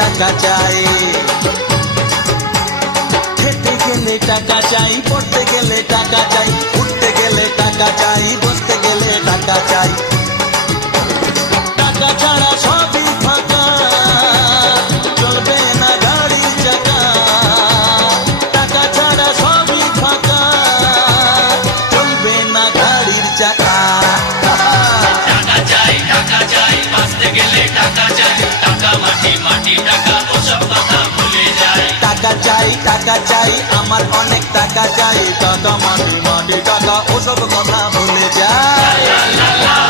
টাকা চাই, খেতে গেলে টাকা চাই, পড়তে গেলে টাকা চাই, উঠতে গেলে টাকা চাই, বসতে গেলে টাকা চাই। টাকা ছাড়া সবই ফাঁকা, চলবে না গাড়ির চাকা। টাকা ছাড়া সবই ফাঁকা, চলবে না গাড়ির চাকা। টাকা চাই বাঁচতে গেলে টাকা চাই, টাকা মাটি মাটি টাকা ওসব কথা ভুলে যায়। টাকা চাই আমার অনেক টাকা চাই, টাকা মাটি মাটি টাকা ওসব কথা ভুলে যায়।